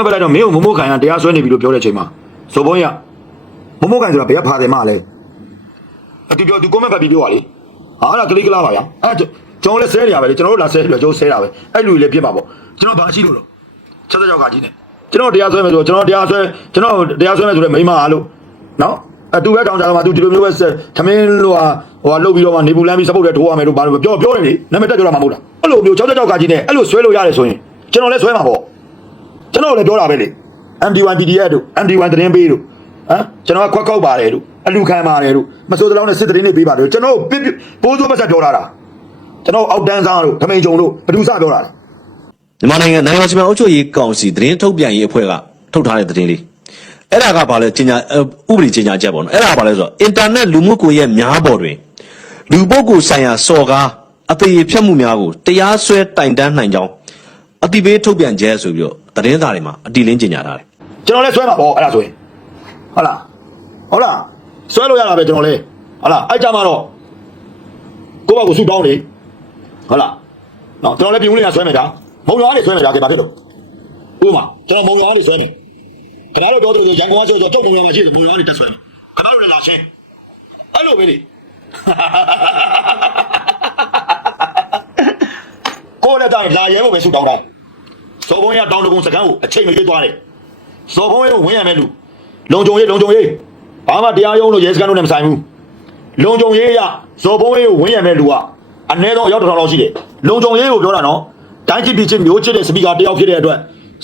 ကွန်ပက်လိုက်တော့မင်းကိုမမိုးခိုင်ကတရားစွဲနေပြီလို့ပြောတဲ့အချိန်မှာဇော်ဘုန်းကြီးကမမိုးခိုင်ဆိုတာဘယ်ကဖာတယ်မလဲအတူပြောသူကွန်ပက်ပတ်ပြီးပြောပါလေဟာအဲ့ဒါကလေးကလားပါဗျာအဲ့ကျွန်တော်လည်းဆဲနေရပဲလေကျွန်တော်တို့လာဆဲပြီးတော့ကျွန်တော်ဆဲတာပဲအဲ့လူတွေလည်းပြစ်ပါပေါ့ကျွန်တော်ဘာရှိလို့လို့ချက်ချက်ကြောက်ကကြီးနေကျွန်တော်တရားစွဲမယ်ဆိုကျွန်တော်တရားစွဲကျွန်တော်တရားစွဲမယ်ဆိုတော့မိမအားလို့နော်အတူပဲတောင်းကြတော့မှသူဒီလိုမျိုးပဲဆက်ထမင်းလို့ဟာဟိုဟာလုတ်ပြီးတော့မှနေပူလမ်းပြီးစပုတ်တဲ့ထိုးရမယ်လို့ဘာလို့ပြောပြောနေလေနာမည်တက်ကြတော့မှမဟုတ်လားအဲ့လိုမျိုးကြောက်ကြောက်ကကြီးနေအဲ့လိုဆွဲလို့ရတယ်ဆိုရင်ကျွန်တော်လည်းဆွဲမှာပေါ့ ကျွန်တော်လည်းပြောတာပဲလေ MD1 PDF တို့ MD1 သတင်းပေးတို့ဟမ်ကျွန်တော်ကခွက်ခောက်ပါတယ်တို့အလူခံပါတယ်တို့မစိုးတလောင်းနဲ့စစ်သတင်းတွေပေးပါတယ်တို့ကျွန်တော်ပြပြပိုးစိုးပတ်ဆက်ပြောတာတာကျွန်တော်အောက်တန်းစားတို့ခမိန်ကြုံတို့ဘယ်သူစပြောတာလဲမြန်မာနိုင်ငံနိုင်ငံတော်စီမံအုပ်ချုပ်ရေးကောင်စီသတင်းထုတ်ပြန်ရေးအဖွဲ့ကထုတ်ထားတဲ့သတင်းလေးအဲ့ဒါကဘာလဲကြီးညာဥပဒေကြီးညာချက်ပေါ့နော်အဲ့ဒါကဘာလဲဆိုတော့အင်တာနက်လူမှုကွန်ရက်များပေါ်တွင်လူပုဂ္ဂိုလ်ဆိုင်ရာစော်ကားအသေးဖြတ်မှုများကိုတရားစွဲတိုင်တန်းနိုင်ကြောင်း အတိပေးထုတ်ပြန်ချက်ဆိုပြီးတော့သတင်းစာတွေမှာအတိလင်းကြီးညာထားတယ်ကျွန်တော်လည်းဆွဲမှာပေါ့အဲ့ဒါဆိုရင်ဟုတ်လားဟုတ်လားဆွဲလို့ရတာပဲကျွန်တော်လည်းဟုတ်လားအဲ့ကြမှာတော့ကိုယ့်ဘက်ကိုဆူတောင်းနေဟုတ်လားနော်ကျွန်တော်လည်းပြုံးနေတာဆွဲမယ်ဗျာမုံရွာနေဆွဲမယ်ဗျာကဲဘာဖြစ်လို့ဥပမာကျွန်တော်မုံရွာနေဆွဲမယ်ခင်ဗျားတို့ပြောသလိုရန်ကုန်ကဆွဲဆိုတော့ကြောက်မုံရွာမှာရှိတယ်မုံရွာနေတက်ဆွဲမယ်ခင်ဗျားတို့လည်းလာရှင်းအဲ့လိုပဲလေ ကိုယ်လည်းတိုင်းလာရဲဖို့ပဲဆူတောင်းတာစောဘုံရတောင်းတကုံစကန်းကိုအချိန်မရွေးသွားတယ်ဇော်ဖုံးရေးကိုဝင်ရမယ်လူလုံကြုံရေးလုံကြုံရေးဘာမှတရားရုံးလို့ရဲစခန်းတို့နဲ့မဆိုင်ဘူးလုံကြုံရေးရဇော်ဖုံးရေးကိုဝင်ရမယ်လူကအနည်းဆုံးအယောက်တစ်ထောင်လောက်ရှိတယ်လုံကြုံရေးကိုပြောတာနော်တိုင်းချစ်ပြည်ချစ်မျိုးချစ်တဲ့စပီကာတယောက်ဖြစ်တဲ့အတွက်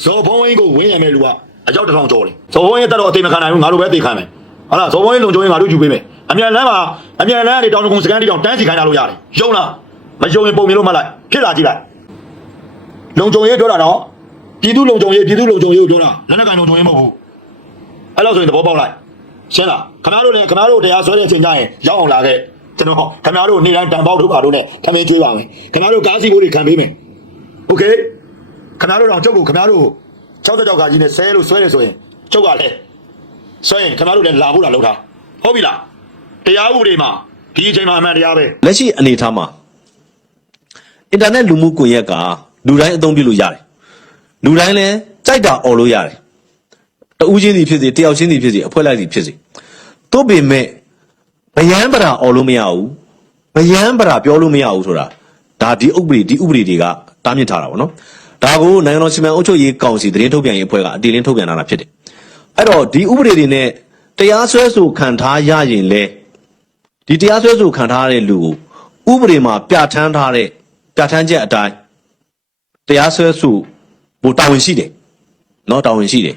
ဇော်ဖုံးရေးကိုဝင်ရမယ်လူကအယောက်တစ်ထောင်ကျော်တယ်ဇော်ဖုံးရေးတက်တော့အသိမခံနိုင်ဘူးငါတို့ပဲသိခံမယ်ဟုတ်လားဇော်ဖုံးရေးလုံကြုံရေးငါတို့ယူပေးမယ်အမြန်လမ်းမှာအမြန်လမ်းကနေတောင်တကုံစခန်းတိတောင်တန်းစီခိုင်းတာလို့ရတယ်ယုံလားမယုံရင်ပုံမြင်လို့မှတ်လိုက်ဖြစ်လာကြည့်လိုက် လုံကြုံရေးပြောတာနော်ပြည်သူလုံကြုံရေးပြည်သူလုံကြုံရေးကိုပြောတာလက်နက်ကင်လုံကြုံရေးမဟုတ်ဘူးအဲ့လိုဆိုရင်သဘောပေါက်လိုက်ရှင်းလားခင်ဗျားတို့လည်းခင်ဗျားတို့တရားဆွဲတဲ့အချိန်ကျရင်ရောက်အောင်လာခဲ့ကျွန်တော်ခင်ဗျားတို့နေ့တိုင်းတန်ပေါက်တို့ပါတို့နဲ့ခမင်းကျွေးပါမယ်ခင်ဗျားတို့ကားစီဘိုးတွေခံပေးမယ်โอเคခင်ဗျားတို့တော့ကျုပ်ကိုခင်ဗျားတို့60ကြောက်ကကြီးနဲ့ဆဲလို့ဆွဲတယ်ဆိုရင်ကျုပ်ကလည်းဆွဲရင်ခင်ဗျားတို့လည်းလာဖို့လာလောက်တာဟုတ်ပြီလားတရားဥပဒေမှာဒီအချိန်မှာအမှန်တရားပဲ လက်ရှိအနေအထားမှာအင်တာနက်လူမှုကွန်ရက်က လူတိုင်းအသုံးပြုလို့ရတယ်လူတိုင်းလည်းကြိုက်တာអော်လို့ရတယ်တဦးချင်းစီဖြစ်စေတယောက်ချင်းစီဖြစ်စေအဖွဲ့လိုက်စီဖြစ်စေသို့ပေမဲ့ဗယန်းပရာអော်လို့မရဘူးဗယန်းပရာပြောလို့မရဘူးဆိုတာဒါဒီဥပဒေဒီဥပဒေတွေကတားမြစ်ထားတာပေါ့နော်ဒါကိုနိုင်ငံတော်စီမံအုပ်ချုပ်ရေးကောင်စီသတင်းထုတ်ပြန်ရေးအဖွဲ့ကအတည်လင်းထုတ်ပြန်လာတာဖြစ်တယ်အဲ့တော့ဒီဥပဒေတွေနဲ့တရားစွဲဆိုခံထားရရင်လေဒီတရားစွဲဆိုခံထားရတဲ့လူကိုဥပဒေမှာပြဋ္ဌာန်းထားတဲ့ပြဋ္ဌာန်းချက်အတိုင်း တရားစွဲဆိုဘိုတာဝန်ရှိတယ်เนาะတာဝန်ရှိတယ်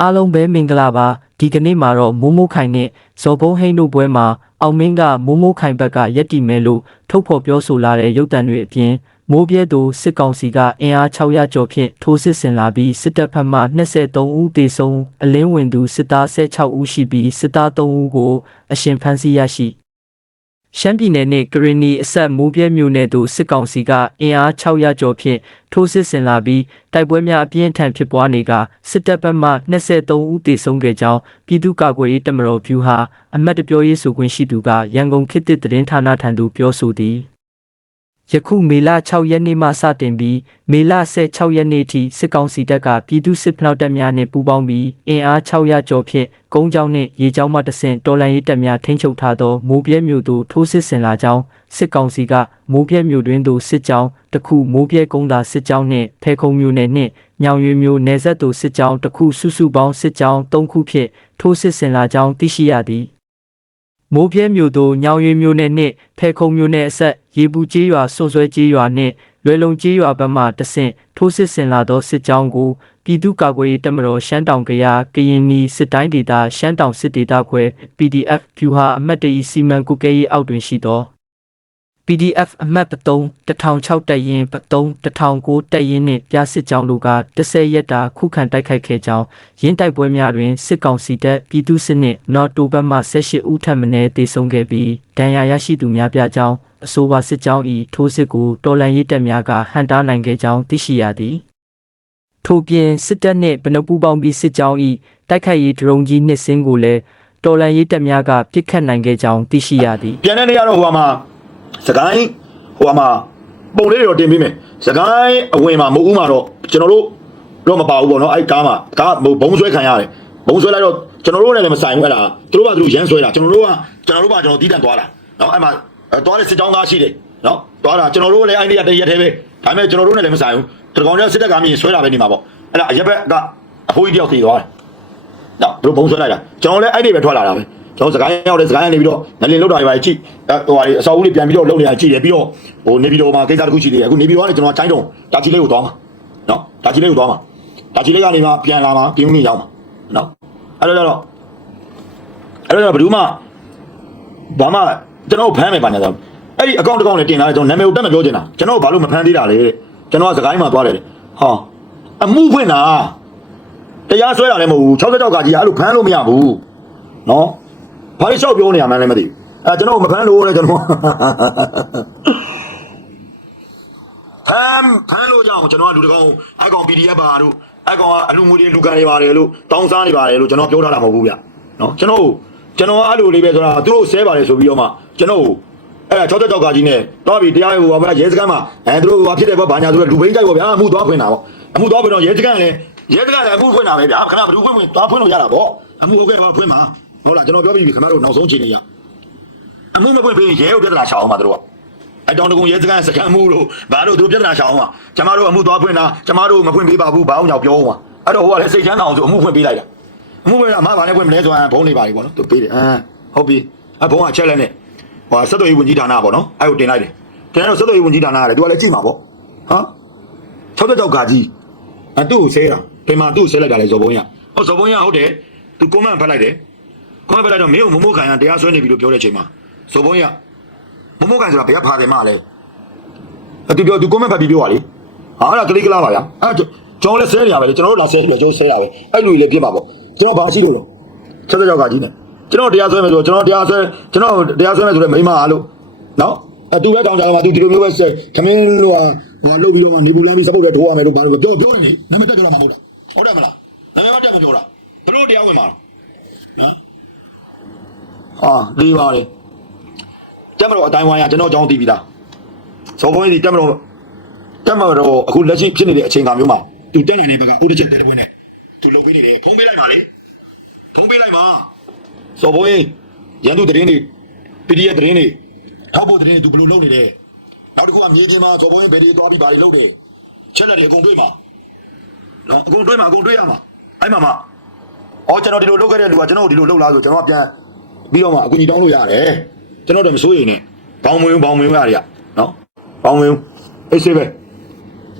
အားလုံးပဲမင်္ဂလာပါဒီကနေ့မှာတော့မိုးမိုးခိုင်နဲ့ဇော်ဘုံဟိန်းတို့ပွဲမှာအောင်မင်းကမိုးမိုးခိုင်ဘက်ကရက်တီမဲလို့ထုတ်ဖော်ပြောဆိုလာတဲ့ရုပ်တံတွေအပြင်မိုးပြဲသူစစ်ကောင်စီကအင်အား600ကျော်ဖြင့်ထိုးစစ်ဆင်လာပြီးစစ်တပ်ဖက်မှ23ဦးသေဆုံးအလင်းဝင်သူစစ်သား16ဦးရှိပြီးစစ်သား3ဦးကိုအရှင်ဖမ်းဆီးရရှိ ရှမ်းပြည်နယ်နှင့်ကရင်နီအဆက်မိုးပြဲမြို့နယ်သို့စစ်ကောင်စီကအင်အား600ကျော်ဖြင့်ထိုးစစ်ဆင်လာပြီးတိုက်ပွဲများအပြင်းအထန်ဖြစ်ပွားနေကစစ်တပ်ဘက်မှ23ဦးသေဆုံးခဲ့ကြောင်းပြည်သူ့ကာကွယ်ရေးတပ်မတော်ဖြူဟာအမတ်တပြောရေးဆိုခွင့်ရှိသူကရန်ကုန်ခေတ်သစ်သတင်းဌာနထံသို့ပြောဆိုသည် ယခုမေလ6ရက်နေ့မှစတင်ပြီးမေလ16ရက်နေ့ထိစစ်ကောင်စီတပ်ကပြည်သူစစ်ဖလောက်တပ်များနှင့်ပူးပေါင်းပြီးအင်အား600ကျော်ဖြင့်ကုန်းကြောင်းနှင့်ရေကြောင်းမှတဆင့်တော်လှန်ရေးတပ်များထိန်းချုပ်ထားသောမိုးပြဲမြို့သို့ထိုးစစ်ဆင်လာကြောင်းစစ်ကောင်စီကမိုးပြဲမြို့တွင်သို့စစ်ကြောင်းတစ်ခုမိုးပြဲကုန်းသာစစ်ကြောင်းနှင့်ဖဲခုံမြို့နယ်နှင့်ညောင်ရွေမြို့နယ်ဆက်သို့စစ်ကြောင်းတစ်ခုစုစုပေါင်းစစ်ကြောင်း၃ခုဖြင့်ထိုးစစ်ဆင်လာကြောင်းသိရှိရသည် မိုးပြဲမြို့သို့ညောင်ရွေမြို့နယ်နှင့်ဖဲခုံမြို့နယ်အဆက်ရေပူကျေးရွာစွန်ဆွဲကျေးရွာနှင့်လွယ်လုံကျေးရွာဘက်မှတဆင့်ထိုးစစ်ဆင်လာသောစစ်ကြောင်းကိုပြည်သူ့ကာကွယ်ရေးတပ်မတော်ရှမ်းတောင်ကရကရင်နီစစ်တိုင်းဒေသရှမ်းတောင်စစ်ဒေသခွဲ PDF ဖြူဟာအမတ်တရီစီမံကုတ်ကဲရေးအောက်တွင်ရှိသော PDF အမှတ်3 1006တက်ရင်3 1009တက်ရင်နှင့်ပြစစ်ကြောင်းတို့က10ရက်တာခုခံတိုက်ခိုက်ခဲ့ကြောင်းရင်းတိုက်ပွဲများတွင်စစ်ကောင်စီတပ်ပြည်သူစစ်နှင့်နော်တိုဘတ်မှ18ဦးထပ်မံတေဆုံးခဲ့ပြီးဒဏ်ရာရရှိသူများပြကြောင်းအဆိုပါစစ်ကြောင်း၏ထိုးစစ်ကိုတော်လှန်ရေးတပ်များကဟန်တားနိုင်ခဲ့ကြောင်းသိရှိရသည်ထို့ပြင်စစ်တပ်နှင့်ဗနပူပေါင်းပြီးစစ်ကြောင်း၏တိုက်ခိုက်ရေးဒရုန်းကြီးနှစ်စင်းကိုလည်းတော်လှန်ရေးတပ်များကပစ်ခတ်နိုင်ခဲ့ကြောင်းသိရှိရသည်ပြန်တဲ့နေရာတော့ဟိုမှာ စကိုင်းဟိုမှာပုံလေးတွေတော့တင်ပေးမယ်စကိုင်းအဝင်မှာမဟုတ်ဦးမှာတော့ကျွန်တော်တို့တော့မပါဘူးပေါ့နော်အဲ့ကားမှာကားဘုံဆွဲခံရတယ်ဘုံဆွဲလိုက်တော့ကျွန်တော်တို့နဲ့လည်းမဆိုင်ဘူးအဲ့ဒါသူတို့ကသူတို့ရမ်းဆွဲတာကျွန်တော်တို့ကကျွန်တော်တို့ကကျွန်တော်တီးတန့်သွားတာနော်အဲ့မှာသွားတဲ့စစ်ကြောင်းသားရှိတယ်နော်သွားတာကျွန်တော်တို့လည်းအဲ့ဒီကတရက်တည်းပဲဒါပေမဲ့ကျွန်တော်တို့နဲ့လည်းမဆိုင်ဘူးတကောင်ကျစစ်တပ်ကမြင်ဆွဲတာပဲနေမှာပေါ့အဲ့ဒါအရက်ဘက်ကအဖိုးကြီးတယောက်တည်သွားတယ်နော်သူတို့ဘုံဆွဲလိုက်တာကျွန်တော်လည်းအဲ့ဒီပဲထွက်လာတာပဲ ကျွန်တော်စကိုင်းရောက်တဲ့စကိုင်းကနေပြီးတော့ငလင်လောက်တာတွေပါကြည့်ဟိုဟာအစောဦးလေးပြန်ပြီးတော့လုံနေတာကြည့်တယ်ပြီးတော့ဟိုနေပြီးတော့မှာကိစ္စတစ်ခုရှိသေးတယ်အခုနေပြီးတော့လည်းကျွန်တော်ချိုင်းတုံတာချီလေးကိုသွားမှာနော်တာချီလေးကိုသွားမှာဒါကြီးလေးကနေမှပြန်လာမှပြင်းနေရောက်မှာနော်အဲ့တော့ကျတော့အဲ့တော့ဘယ်သူမှဘာမှကျွန်တော်ဖမ်းမယ်ပါညာဆိုအဲ့ဒီအကောင့်တစ်ကောင့်နဲ့တင်လာတယ်ကျွန်တော်နာမည်ကိုတက်မပြောချင်တာကျွန်တော်ဘာလို့မဖမ်းသေးတာလဲကျွန်တော်ကစကိုင်းမှာသွားတယ်ဟာအမှုဖွင့်တာတရားဆွဲတာလည်းမဟုတ်ဘူး66ကကြီးအဲ့လိုဖမ်းလို့မရဘူးနော် ဘာလို့လျှောက်ပြောနေရမှန်းလည်းမသိဘူးအဲကျွန်တော်မဖမ်းလို့လေကျွန်တော်ဖမ်းဖမ်းလို့ကြောင့်ကျွန်တော်ကလူတကောင်အကောင် PDF ပါတို့အကောင်ကအလူငွေတွေလူကန်နေပါတယ်လို့တောင်းစားနေပါတယ်လို့ကျွန်တော်ပြောထားတာမဟုတ်ဘူးဗျနော်ကျွန်တော်ကျွန်တော်ကအဲ့လိုလေးပဲဆိုတာသူတို့ဆဲပါတယ်ဆိုပြီးတော့မှကျွန်တော်အဲ့ဒါ66ကကြီးနဲ့တော့ပြီတရားဟိုဘာရဲစခန်းမှာအဲသူတို့ဟိုဖြစ်တယ်ပေါ့ဘာညာသူတို့လူဘိန်းကြိုက်ပေါ့ဗျာအမှုသွားဖွင့်တာပေါ့အမှုသွားဖွင့်တော့ရဲစခန်းလည်းရဲစခန်းလည်းအမှုဖွင့်တာပဲဗျာခဏဘယ်သူဖွင့်ဖွင့်သွားဖွင့်လို့ရတာပေါ့အမှုဟုတ်ကဲ့ပါဖွင့်ပါ ဟုတ်လားကျွန်တော်ပြောပြီးပြီခင်ဗျားတို့နောက်ဆုံးချိန်နေရအမှုမဖွင့်ပြီးရဲကိုပြဿနာချအောင်ပါသူတို့ကအတောင်တကုံရဲစကန်စကန်မှုလို့ဘာလို့သူပြဿနာရှောင်းအောင်ကျမတို့အမှုသွားဖွင့်တာကျမတို့မဖွင့်ပေးပါဘူးဘာအောင်ကြောင့်ပြောအောင်အဲ့တော့ဟိုကလည်းစိတ်ချမ်းသာအောင်ဆိုအမှုဖွင့်ပေးလိုက်တာအမှုဖွင့်တာမဘာနဲ့ဖွင့်မလဲဆိုရင်ဘုံနေပါပြီပေါ့နော်သူပေးတယ်အမ်ဟုတ်ပြီအဘုံကချက်လက်နဲ့ဟိုဆက်သွယ်ရေးဝန်ကြီးဌာနပေါ့နော်အဲ့ကိုတင်လိုက်တယ်တင်တော့ဆက်သွယ်ရေးဝန်ကြီးဌာနကလည်းသူကလည်းကြည့်မှာပေါ့ဟာ၆ကြောက်ကကြီးအတူကိုဆဲတာပင်မသူ့ကိုဆဲလိုက်တာလေဇော်ဘုံရဟောဇော်ဘုံရဟုတ်တယ်သူကွန်မန့်ဖတ်လိုက်တယ် ကွန်မန့်ဖတ်လိုက်တော့မင်းကိုမမိုးခံရတရားစွဲနေပြီလို့ပြောတဲ့အချိန်မှာဇော်ဘုံရမမိုးခံဆိုတာဘယ်ကဖာတယ်မလဲအတူပြောသူကွန်မန့်ဖတ်ပြီးပြောပါလေဟာအဲ့ဒါကလေးကလားပါဗျာအဲ့ကျွန်တော်လည်းဆဲနေရပဲလေကျွန်တော်တို့လာဆဲပြီးတော့ကျွန်တော်ဆဲရပဲအဲ့လူကြီးလည်းပြစ်ပါပေါ့ကျွန်တော်ဘာရှိလို့လဲဆက်သက်ကြောက်ကကြီးနဲ့ကျွန်တော်တရားဆွဲမယ်ဆိုတော့ကျွန်တော်တရားဆွဲကျွန်တော်တရားဆွဲမယ်ဆိုတော့မိမအားလို့နော်အတူလည်းတောင်းကြတော့မှသူဒီလိုမျိုးပဲဆက်ခမင်းလို့ဟာဟိုလုတ်ပြီးတော့မှနေပူလန်းပြီးစပုတ်တဲ့ထိုးရမယ်လို့ဘာလို့ပြောပြောနေလေနာမည်တက်ပြောလာမှာမဟုတ်လားဟုတ်တယ်မလားနာမည်မတက်မပြောတာဘလို့တရားဝင်မှာနော် ဟာလေးပါလေတက်မလို့အတိုင်းဝိုင်းရကျွန်တော်အကြောင်းသိပြီလားဇော်ဘုန်းကြီးတက်မလို့တက်မလို့အခုလက်ရှိဖြစ်နေတဲ့အချိန်ကမျိုးမှာသူတက်နိုင်တဲ့ဘက်ကဥဒချက်တဲ့တဲ့ဘွင်းနဲ့သူလုပ်ပြီးနေတယ်ဖုံးပေးလိုက်ပါလေဖုံးပေးလိုက်ပါဇော်ဘုန်းကြီးရန်သူတရင်တွေ PDF တရင်တွေထောက်ဖို့တရင်တွေသူဘယ်လိုလုပ်နေလဲနောက်တစ်ခုကမြေပြင်မှာဇော်ဘုန်းကြီးဘယ်တွေသွားပြီးဘာတွေလုပ်နေချက်လက်တွေအကုန်တွေ့မှာနော်အကုန်တွေ့မှာအကုန်တွေ့ရမှာအဲ့မှာမှာအော်ကျွန်တော်ဒီလိုလုပ်ခဲ့တဲ့လူကကျွန်တော်ဒီလိုလုပ်လားဆိုကျွန်တော်ကပြန် ပြီးတော့မှအကူကြီးတောင်းလို့ရတယ်ကျွန်တော်တော့မစိုးရိမ်နဲ့ဘောင်မွေးဘောင်မွေးရရနော်ပေါင်းမင်းအေးစေးပဲ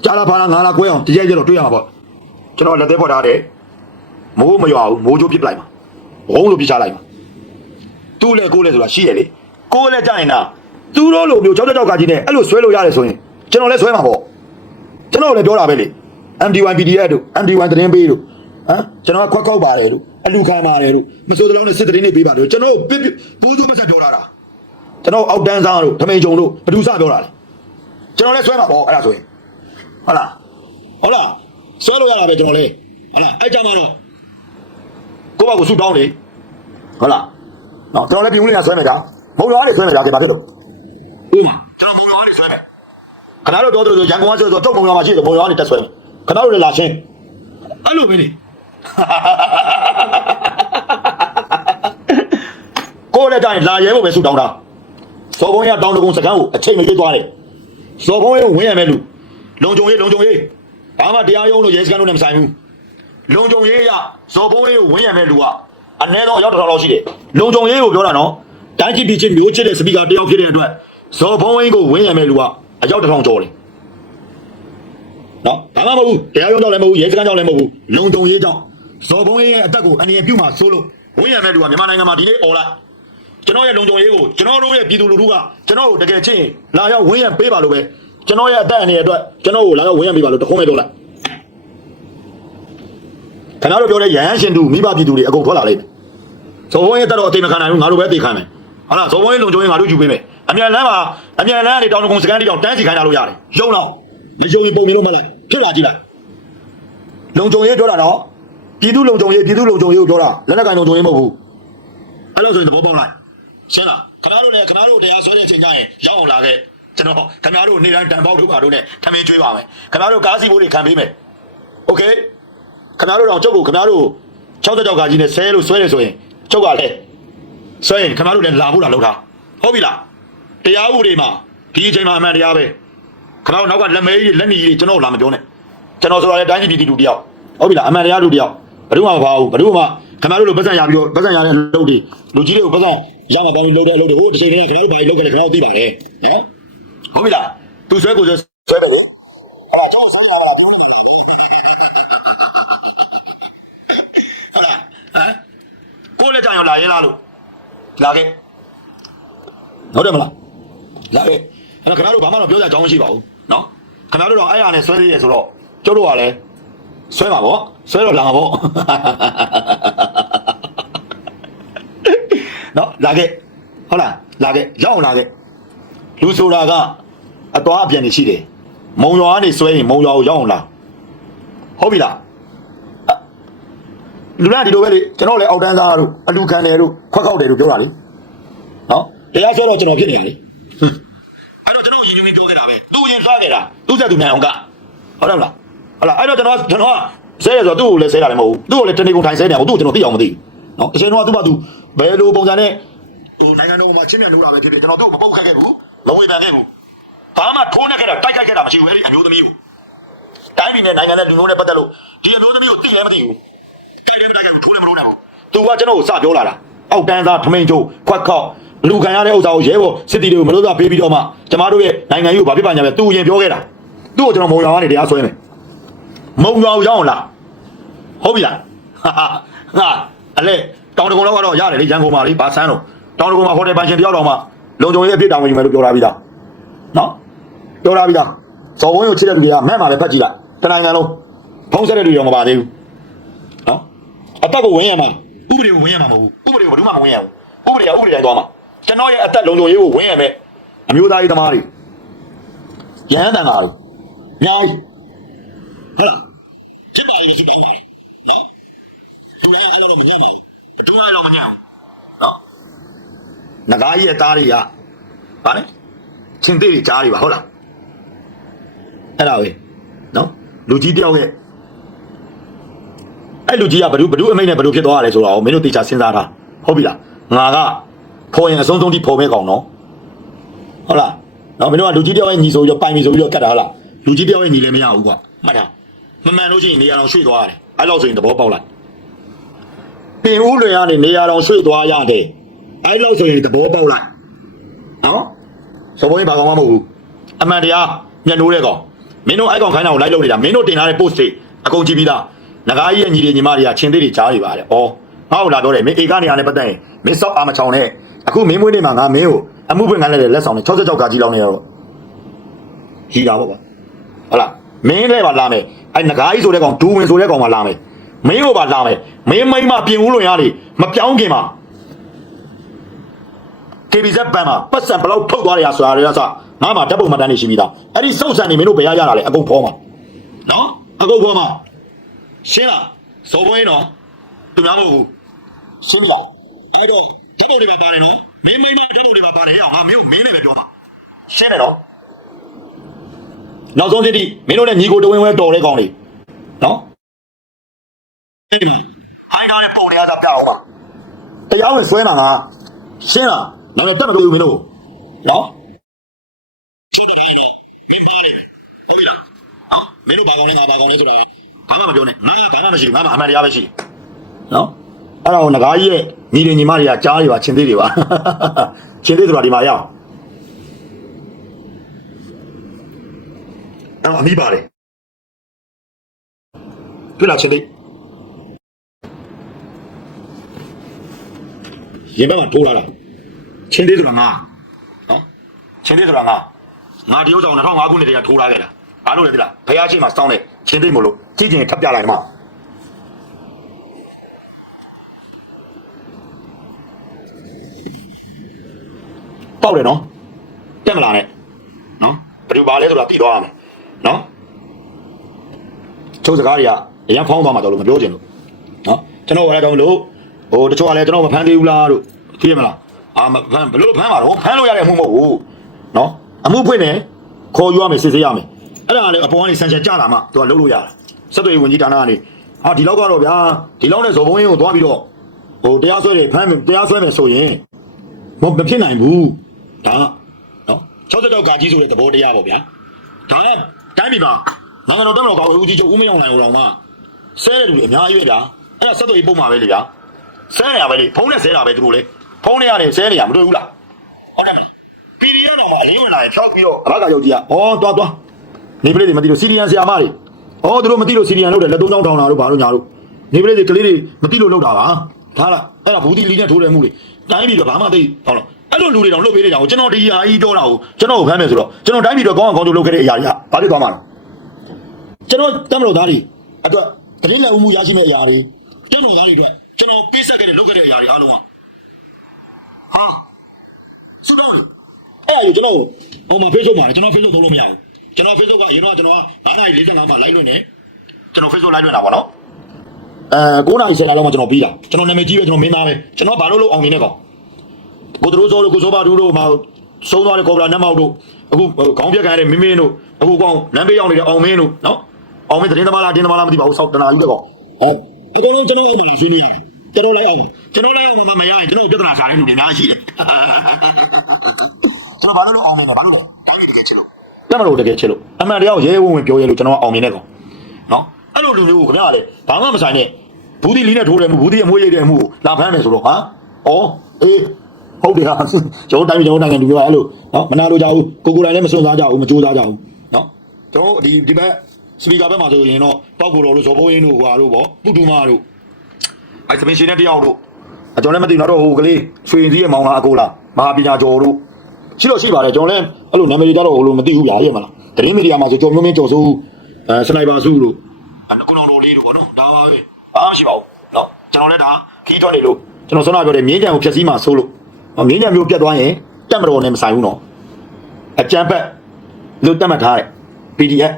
ကြားလာဖာလာငါလာကွဲအောင်တရိုက်ကြတော့တွေ့ရမှာပေါ့ကျွန်တော်လက်သေးပေါ်ထားတယ်မိုးမရွာဘူးမိုးချိုးပစ်လိုက်မှာဘုံလို့ပြချလိုက်မှာသူ့လေကိုယ်လေဆိုတာရှိရလေကိုယ်လေကြရင်တာသူတို့လိုမျိုးကြောက်ကြောက်ကကြီးနဲ့အဲ့လိုဆွဲလို့ရတယ်ဆိုရင်ကျွန်တော်လည်းဆွဲမှာပေါ့ကျွန်တော်လည်းပြောတာပဲလေ MD1 PDF တို့ MD1 သတင်းပေးတို့ဟမ်ကျွန်တော်ကခွက်ခောက်ပါတယ်တို့ အလူခံပါတယ်တို့မစိုးတလုံးနဲ့စစ်သတင်းတွေပေးပါတယ်ကျွန်တော်ပြပူးစုမဆက်ပြောတာတာကျွန်တော်အောက်တန်းစားတို့ထမိန်ကြုံတို့ဘယ်သူစပြောတာလဲကျွန်တော်လည်းဆွဲမှာပေါ့အဲ့ဒါဆိုရင်ဟုတ်လားဟုတ်လားဆွဲလို့ရတာပဲကျွန်တော်လည်းဟုတ်လားအဲ့ကြမှာတော့ကိုယ့်ဘာကိုဆူတောင်းလေဟုတ်လားနော်ကျွန်တော်လည်းပြုံးနေတာဆွဲမယ်ကြာမုံရွာတွေဆွဲမယ်ကြာကြပါဖြစ်လို့ဥမာကျွန်တော်မုံရွာတွေဆွဲမယ်ခဏတော့တော်တော်ရန်ကုန်ကဆွဲဆိုတော့မုံရွာမှာရှိတယ်မုံရွာတွေတက်ဆွဲမယ်ခဏတော့လာရှင်းအဲ့လိုပဲလေ ကိုယ်လည်းတိုင်းလာရဲဖို့ပဲဆူတောင်းတာစော်ဘုံရတောင်းတကုံစကန်းကိုအချိန်မရွေးသွားတယ်ဇော်ဘုံးရုံဝင်ရမယ်လူလုံကြုံရေးလုံကြုံရေးဘာမှတရားရုံးလို့ရဲစခန်းလို့လည်းမဆိုင်ဘူးလုံကြုံရေးရဇော်ဘုံးရုံဝင်ရမယ်လူကအနည်းဆုံးအယောက်တစ်ထောင်လောက်ရှိတယ်လုံကြုံရေးကိုပြောတာနော်တိုင်းကြည့်ပြီးချင်းမျိုးချစ်တဲ့စပီကာတယောက်ဖြစ်တဲ့အတွက်ဇော်ဘုံးရုံကိုဝင်ရမယ်လူကအယောက်တစ်ထောင်ကျော်တယ်နော်ဘာမှမဟုတ်ဘူးတရားရုံးကြောင့်လည်းမဟုတ်ဘူးရဲစခန်းကြောင့်လည်းမဟုတ်ဘူးလုံကြုံရေးကြောင့် ဇော်ဘုံးရုံရဲ့အတက်ကိုအနေနဲ့ပြုမှဆိုးလို့ဝင်ရမယ်လူကမြန်မာနိုင်ငံမှာဒီနေ့អော်လိုက်ကျွန်တော်ရဲ့လုံခြုံရေးကိုကျွန်တော်တို့ရဲ့ပြည်သူလူထုကကျွန်တော်ကိုတကယ်ချင်းလာရောက်ဝင်းရံပေးပါလို့ပဲကျွန်တော်ရဲ့အသက်အန္တရာယ်အတွက်ကျွန်တော်ကိုလာရောက်ဝင်းရံပေးပါလို့တခုံးမဲ့ပြောလိုက်ခင်ဗျားတို့ပြောတဲ့ရဟန်းရှင်သူမိဘပြည်သူတွေအကုန်ထွက်လာလိမ့်မယ်ဇော်ဝင်းရဲ့တက်တော့အသိမခံနိုင်ဘူးငါတို့ပဲသိခံမယ်ဟုတ်လားဇော်ဝင်းရဲ့လုံခြုံရေးငါတို့ယူပေးမယ်အမြန်လမ်းမှာအမြန်လမ်းကနေတောင်တကုံစကန်တီတောင်တန်းစီခိုင်းတာလို့ရတယ်ရုံတော့ဒီရုံကြီးပုံမြင်လို့မလိုက်ဖြစ်လာကြည့်လိုက်လုံခြုံရေးပြောတာတော့ ပြည်သူလုံခြုံရေးပြည်သူလုံခြုံရေးကိုပြောတာလက်နက်ကန်လုံခြုံရေးမဟုတ်ဘူးအဲ့လိုဆိုရင်သဘောပေါက်လိုက် ရှင်းလားခင်ဗျားတို့လည်းခင်ဗျားတို့တရားဆွဲတဲ့အချိန်ကျရင်ရောက်အောင်လာခဲ့ကျွန်တော်ခင်ဗျားတို့နေတိုင်းတန်ပေါက်ထုတ်ပါတို့နဲ့ထမင်းကျွေးပါမယ်ခင်ဗျားတို့ကားစီဘိုးတွေခံပေးမယ်โอเค ခင်ဗျားတို့တော့ကျုပ်ကိုခင်ဗျားတို့66ကကြီးနဲ့ဆဲလို့ဆွဲတယ်ဆိုရင်ကျုပ်ကလည်းဆွဲရင်ခင်ဗျားတို့လည်းလာဖို့လာလောက်တာဟုတ်ပြီလားတရားဥပဒေမှာဒီအချိန်မှာအမှန်တရားပဲခင်ဗျားတို့နောက်ကလက်မဲကြီးလက်နီကြီးကျွန်တော်လာမပြောနဲ့ကျွန်တော်ဆိုတာလည်းတိုင်းပြည်ပြည်သူတယောက်ဟုတ်ပြီလားအမှန်တရားလူတယောက် ဘယ်သူမှမပါဘူးဘယ်သူမှခင်ဗျားတို့လိုပတ်စံရပြီးတော့ပတ်စံရတဲ့လုပ်တွေလူကြီးတွေကိုပတ်စံရမှာပေါင်းလုပ်တဲ့အလုပ်တွေဟိုတစ်ချိန်တည်းကခင်ဗျားတို့ဘာကြီးလုပ်ခဲ့လဲခင်ဗျားတို့သိပါတယ်ဟမ်ဟုတ်ပြီလားသူဆွဲကိုဆွဲဆွဲတယ်ဟုတ်အဲ့ဒါကျွန်တော်ဆွဲရတာဟုတ်လားဟမ်ကိုလည်းကြောင်လာရဲလားလို့လာခဲ့ဟုတ်တယ်မလားလာခဲ့အဲ့တော့ခင်ဗျားတို့ဘာမှတော့ပြောကြအကြောင်းမရှိပါဘူးနော်ခင်ဗျားတို့တော့အဲ့ရနဲ့ဆွဲသေးရဆိုတော့ကျုပ်တို့ကလည်း ဆွဲမှာပေါ့ဆွဲတော့လာမှာပေါ့နော်လာခဲ့ဟုတ်လားလာခဲ့ရောက်အောင်လာခဲ့လူဆိုတာကအသွားအပြန်နေရှိတယ်မုံရွာကနေဆွဲရင်မုံရွာကိုရောက်အောင်လာဟုတ်ပြီလားလူလာဒီလိုပဲလေကျွန်တော်လည်းအောက်တန်းသားတို့အလူခံတယ်တို့ခွက်ခောက်တယ်တို့ပြောတာလေနော်တရားဆွဲတော့ကျွန်တော်ဖြစ်နေရလေအဲ့တော့ကျွန်တော်ယဉ်ညူးမင်းပြောခဲ့တာပဲသူ့ရင်ဆွဲခဲ့တာသူ့ဆက်သူနိုင်အောင်ကဟုတ်တယ်မလား ဟုတ်လားအဲ့တော့ကျွန်တော်ကျွန်တော်ကဆဲရဆိုတော့သူ့ကိုလည်းဆဲတာလည်းမဟုတ်ဘူးသူ့ကိုလည်းတနေကုန်ထိုင်ဆဲနေအောင်သူ့ကိုကျွန်တော်သိအောင်မသိဘူးနော်အချိန်တော့သူ့ဘာသူဘယ်လိုပုံစံနဲ့ဟိုနိုင်ငံတော်မှာချင်းမြန်လို့တာပဲဖြစ်ဖြစ်ကျွန်တော်သူ့ကိုမပုတ်ခတ်ခဲ့ဘူးလုံးဝတန်ခဲ့ဘူးဘာမှထိုးနေခဲ့တာတိုက်ခိုက်ခဲ့တာမရှိဘူးအဲ့ဒီအမျိုးသမီးကိုတိုင်းပြည်နဲ့နိုင်ငံနဲ့လူမျိုးနဲ့ပတ်သက်လို့ဒီအမျိုးသမီးကိုသိလည်းမသိဘူးတိုက်တယ်တိုက်တယ်ထိုးလည်းမလို့နိုင်ဘူးသူကကျွန်တော်ကိုစပြောလာတာအောက်တန်းသားထမိန်ချိုးခွက်ခောက်လူခံရတဲ့ဥစ္စာကိုရဲဘော်စစ်တီတွေကိုမလို့သာပေးပြီးတော့မှကျမတို့ရဲ့နိုင်ငံရေးကိုဘာဖြစ်ပါညာပဲသူရင်ပြောခဲ့တာသူ့ကိုကျွန်တော်မုံရွာကနေတရားဆွဲမယ် မုံရွာကိုရောက်အောင်လားဟုတ်ပြီလားဟာဟာအလဲတောင်တကုံလောက်ကတော့ရတယ်လေရန်ကုန်မှာလေဘာဆန်းတော့တောင်တကုံမှာဟိုတယ်ပိုင်ရှင်တယောက်တော့မှလုံခြုံရေးအပြစ်တောင်းဝင်ယူမယ်လို့ပြောထားပြီးသားနော်ပြောထားပြီးသားဇော်ဝင်းကိုချစ်တဲ့လူတွေကမက်မှာလည်းဖတ်ကြည့်လိုက်တနိုင်ငံလုံးဖုံးဆက်တဲ့လူတွေရောမပါသေးဘူးနော်အသက်ကိုဝင်ရမှာဥပဒေကိုဝင်ရမှာမဟုတ်ဘူးဥပဒေကိုဘယ်သူမှမဝင်ရဘူးဥပဒေကဥပဒေတိုင်းသွားမှာကျွန်တော်ရဲ့အသက်လုံခြုံရေးကိုဝင်ရမယ်အမျိုးသားရေးသမားတွေရဟန်းတန်ဃာတွေအများကြီး ဟုတ်လားစစ်ပါရေးစစ်ပါမှာနော်သူလည်းအဲ့လိုတော့မညံ့ပါဘူးဘယ်သူမှတော့မညံ့ဘူးနော်ငကားကြီးရဲ့သားတွေကဗာလဲချင်းသေးတွေကြားတွေပါဟုတ်လားအဲ့ဒါပဲနော်လူကြီးတယောက်ရဲ့ အဲ့လူကြီးကဘ누구ဘ누구အမိတ်နဲ့ဘ누구ဖြစ်သွားရလဲဆိုတော့မင်းတို့တေချာစဉ်းစားတာဟုတ်ပြီလားငါကဖော်ရင်အဆုံးဆုံးထိဖော်မဲကောင်နော်ဟုတ်လားနော်မင်းတို့ကလူကြီးတယောက်ရဲ့ညီဆိုပြီးတော့ပိုင်ပြီဆိုပြီးတော့ကတ်တာဟုတ်လားလူကြီးတယောက်ရဲ့ညီလည်းမရဘူးကွာမှတ်တာ မမှန်လို့ရှိရင်နေရာတော်ရွှေ့သွားရတယ်အဲ့လောက်ဆိုရင်သဘောပေါက်လိုက်ပင်ဦးလွင်ကနေနေရာတော်ရွှေ့သွားရတယ်အဲ့လောက်ဆိုရင်သဘောပေါက်လိုက်နော်စပေါ်ရင်ဘာကောင်မှမဟုတ်ဘူးအမှန်တရားညှဉ်းနိုးတဲ့ကောင်မင်းတို့အဲ့ကောင်ခိုင်းတာကိုလိုက်လုပ်နေတာမင်းတို့တင်ထားတဲ့ post တွေအကုန်ကြည့်ပြီးသားငကားကြီးရဲ့ညီတွေညီမတွေကချင်းသေးတွေကြားနေပါတယ်။အော်ငါ့ကိုလာတော့တယ်မင်းအေကနေရာနဲ့ပတ်သက်ရင်မင်းစောက်အာမချောင်နဲ့အခုမင်းမွေးနေ့မှာငါမင်းကိုအမှုဖွင့်ခိုင်းလိုက်တဲ့လက်ဆောင်နဲ့66ကကြီးလောင်းနေတော့ဟီတာပေါ့ကွာ။ဟုတ်လားမင်းလည်းပါလာမယ်။ အဲ့ငကားကြီးဆိုတဲ့ကောင်ဒူဝင်ဆိုတဲ့ကောင်မှလာမယ်။မင်းကိုပါလာမယ်။မင်းမိမ့်မပြင်ဦးလွန်ရနေမပြောင်းခင်မှာ KBZ ဘန်မှာပတ်စံဘလောက်ထုတ်သွားရဆိုတာတွေကစငါမှဓာတ်ပုံမှတ်တမ်းနေရှိပြီးသား။အဲ့ဒီစုပ်ဆန်နေမင်းတို့ဘယ်ရရတာလဲအကုန်ဖောမှာ။နော်အကုန်ဖောမှာရှင်းလားစော်ပွင့်နော်သူများမဟုတ်ဘူးရှင်းပြီလားအဲ့တော့ဓာတ်ပုံတွေပါပါတယ်နော်မင်းမိမဓာတ်ပုံတွေပါပါတယ်ဟဲ့အောင်ငါမင်းကိုမင်းနဲ့ပဲပြောတာရှင်းတယ်နော် နောက်ဆုံးသတိမင်းတို့နဲ့ညီကိုတဝင်းဝဲတော်တဲ့ကောင်တွေနော်ဟိုင်းထားတဲ့ပုံတွေကသာပြအောင်ပါတရားဝင်ဆွဲမှာငါရှင်းလားနောက်တော့တက်မလို့မင်းတို့နော်ဟုတ်ပြီလားနော်မင်းတို့ဘာကောင်လဲငါဘာကောင်လဲဆိုတော့ဘာမှမပြောနဲ့ငါကဘာမှမရှိဘူးငါမှအမှန်တရားပဲရှိတယ်နော်အဲ့တော့ငကားကြီးရဲ့ညီတွေညီမတွေကကြားတွေပါချင်းသေးတွေပါချင်းသေးဆိုတာဒီမှာရအောင် အဲ့တော့အမိပါတယ်တွေ့လားချင်းသေးရင်ဘက်မှာထိုးလာတာချင်းသေးဆိုတာငါနော်ချင်းသေးဆိုတာငါငါဒီဥစ္စာကို2005ခုနှစ်တည်းကထိုးလာခဲ့တာဘာလို့လဲသိလားဖះချင်းမှာစောင်းတဲ့ချင်းသေးမလို့ကြည့်ချင်ထပ်ပြလိုက်မှာပေါက်တယ်နော်တက်မလာနဲ့နော်ဘယ်လိုပါလဲဆိုတာသိသွားရမယ် နော်ချုပ်စကားတွေကအရင်ဖောင်းသွားမှာတော့လို့မပြောချင်လို့နော်ကျွန်တော်လည်းတော့မလို့ဟိုတချို့ကလည်းကျွန်တော်မဖမ်းသေးဘူးလားလို့သိရမလားအာမဖမ်းဘယ်လိုဖမ်းမှာတော့ဖမ်းလို့ရတဲ့အမှုမဟုတ်ဘူးနော်အမှုဖွင့်တယ်ခေါ်ယူရမယ်စစ်ဆေးရမယ်အဲ့ဒါကလည်းအပေါ်ကနေဆန်ချက်ကြလာမှသူကလုပ်လို့ရတာဆက်သွယ်ရေးဝန်ကြီးဌာနကနေဟဟာဒီလောက်ကတော့ဗျာဒီလောက်နဲ့ဇော်ဘုံရင်ကိုသွားပြီးတော့ဟိုတရားစွဲတယ်ဖမ်းမယ်တရားစွဲမယ်ဆိုရင်မမဖြစ်နိုင်ဘူးဒါနော်66ကာကြီးဆိုတဲ့သဘောတရားပေါ့ဗျာဒါက တိုင်းပြည်မှာနိုင်ငံတော်တပ်မတော်ကာကွယ်ဦးစီးချုပ်ဦးမင်းအောင်လှိုင်ဟိုတော်မှာဆဲတဲ့လူတွေအများကြီးပဲဗျာအဲ့ဒါဆက်သွယ်ရေးပုံမှာပဲလေဗျာဆဲနေရပဲလေဖုန်းနဲ့ဆဲတာပဲသူတို့လေဖုန်းနဲ့ရတယ်ဆဲနေရမတွေ့ဘူးလားဟုတ်တယ်မလား PDF တော့မှအရင်ဝင်လာရင်ဖြောက်ပြီးတော့အဘကယောက်ကြီးကဩသွားသွားနေပလေးတွေမသိလို့စီရီယန်ဆီယာမတွေဩသူတို့မသိလို့စီရီယန်လုပ်တယ်လက်သုံးချောင်းထောင်တာတို့ဘာလို့ညာတို့နေပလေးတွေကလေးတွေမသိလို့လုပ်တာပါဒါလားအဲ့ဒါဘူးဒီလီနဲ့ထိုးတယ်မှုတွေတိုင်းပြီးတော့ဘာမှသိဟုတ်လား အဲ့လိုလူတွေတော့လုပ်ပေးနေကြအောင်ကျွန်တော်ဒီအရာကြီးပြောတာကိုကျွန်တော်ကိုဖမ်းမယ်ဆိုတော့ကျွန်တော်တိုင်းပြီးတော့ကောင်းအောင်ကောင်းတို့လုပ်ခဲ့တဲ့အရာတွေကဘာဖြစ်သွားမှာလဲကျွန်တော်တမလို့သားတွေအတွက်တတိလက်ဦးမှုရရှိမဲ့အရာတွေကျွန်တော်သားတွေအတွက်ကျွန်တော်ပေးဆက်ခဲ့တဲ့လုပ်ခဲ့တဲ့အရာတွေအားလုံးကဟာစူတောင်းလေအဲ့ဒါကိုကျွန်တော်ဟိုမှာ Facebook မှာကျွန်တော် Facebook သုံးလို့မရဘူးကျွန်တော် Facebook ကအရင်တော့ကျွန်တော်က9:45မှာ live လွှင့်နေကျွန်တော် Facebook live လွှင့်တာပေါ့နော်အဲ9:10လောက်မှကျွန်တော်ပြီးတာကျွန်တော်နာမည်ကြီးပဲကျွန်တော်မင်းသားပဲကျွန်တော်ဘာလို့လို့အောင်မြင်နေကောင် ကိုသူတို့ဆိုလို့ကိုစောပါတို့တို့မှာဆုံးသွားတဲ့ကော်ဗလာနတ်မောက်တို့အခုခေါင်းပြက်ခံရတဲ့မင်းမင်းတို့အခုကောင်လမ်းပေးရောက်နေတဲ့အောင်မင်းတို့နော်အောင်မင်းသတင်းသမားလားတင်းသမားလားမသိပါဘူးစောက်တနာကြီးတဲ့ကောင်ဟောအကုန်လုံးကျွန်တော်အိမ်မှာဆွေးနွေးကျွန်တော်လိုက်အောင်ကျွန်တော်လိုက်အောင်မမရရင်ကျွန်တော်ပြဿနာရှာတဲ့လူတွေအများကြီးရှိတယ်ကျွန်တော်ဘာလို့လဲအောင်နေလဲဘာလို့လဲတိုင်းပြည်တကယ်ချစ်လို့တက်မလို့တကယ်ချစ်လို့အမှန်တရားကိုရဲဝံ့ဝင်ပြောရဲလို့ကျွန်တော်ကအောင်မြင်နေကောင်နော်အဲ့လိုလူမျိုးကိုခင်ဗျားလေဘာမှမဆိုင်နဲ့ဘူးဒီလီနဲ့ထိုးတယ်မှုဘူးဒီအမွေးရိတ်တယ်မှုကိုလာဖမ်းမယ်ဆိုတော့ဟာဩအေး ဟုတ်တယ်ဟာကျွန်တော်တိုင်းပြည်ကျွန်တော်နိုင်ငံလူမျိုးကအဲ့လိုနော်မနာလို့ကြဘူးကိုကိုယ်တိုင်လည်းမစွန့်စားကြဘူးမကြိုးစားကြဘူးနော်ကျွန်တော်ဒီဒီဘက်စပီကာဘက်မှာဆိုရင်တော့ပောက်ကိုတော်တို့ဇော်ဘိုးရင်းတို့ဟွာတို့ပေါ့ပုတူမာတို့အဲ့သမင်းရှင်တဲ့တယောက်တို့အကျွန်တော်လည်းမသိဘူးတော့ဟိုကလေးရွှေစည်းရဲ့မောင်လားအကိုလားမဟာပညာကျော်တို့ရှိတော့ရှိပါတယ်ကျွန်တော်လည်းအဲ့လိုနာမည်တွေတော့ဟိုလိုမသိဘူးဗျာရဲ့မလားတရင်မီဒီယာမှာဆိုကျွန်တော်မျိုးမင်းကျော်စိုးအဲစနိုက်ပါစုတို့အနကုနောင်တော်လေးတို့ပေါ့နော်ဒါပါပဲအားမရှိပါဘူးနော်ကျွန်တော်လည်းဒါခီးထွက်နေလို့ကျွန်တော်ဆွမ်းနာပြောတယ်မြင်းကြံကိုဖြည့်ဆည်းမှဆိုးလို့ မြင်းကြံမျိုးပြတ်သွားရင်တက်မတော်နဲ့မဆိုင်ဘူးနော်အကြံပတ်လို့တက်မှတ်ထားတဲ့ PDF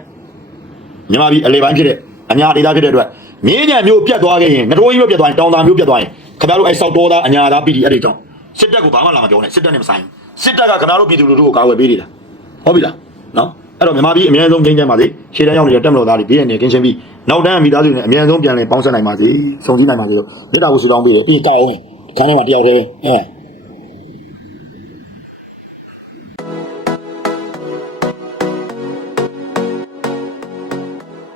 မြန်မာပြည်အလေပိုင်းဖြစ်တဲ့အညာဒေတာဖြစ်တဲ့အတွက်မြင်းကြံမျိုးပြတ်သွားခဲ့ရင်ငတိုးကြီးမျိုးပြတ်သွားရင်တောင်တာမျိုးပြတ်သွားရင်ခင်ဗျားတို့အဲ့ဆောက်တော်သားအညာသား PDF တွေကြောင့်စစ်တပ်ကဘာမှလာမပြောနဲ့စစ်တပ်နဲ့မဆိုင်ဘူးစစ်တပ်ကခင်ဗျားတို့ပြည်သူလူထုကိုကာကွယ်ပေးနေတာဟုတ်ပြီလားနော်အဲ့တော့မြန်မာပြည်အများဆုံးချင်းချမ်းပါစေရှေ့တန်းရောက်နေတဲ့တက်မတော်သားတွေဘေးရန်နေကင်းရှင်းပြီးနောက်တန်းမိသားစုတွေနဲ့အများဆုံးပြန်လည်ပေါင်းဆက်နိုင်ပါစေစုံစည်းနိုင်ပါစေလို့မေတ္တာကိုဆုတောင်းပေးတယ်ပြီးရင်ကောက်အောင်ခန်းထဲမှာတယောက်တည်းအဲ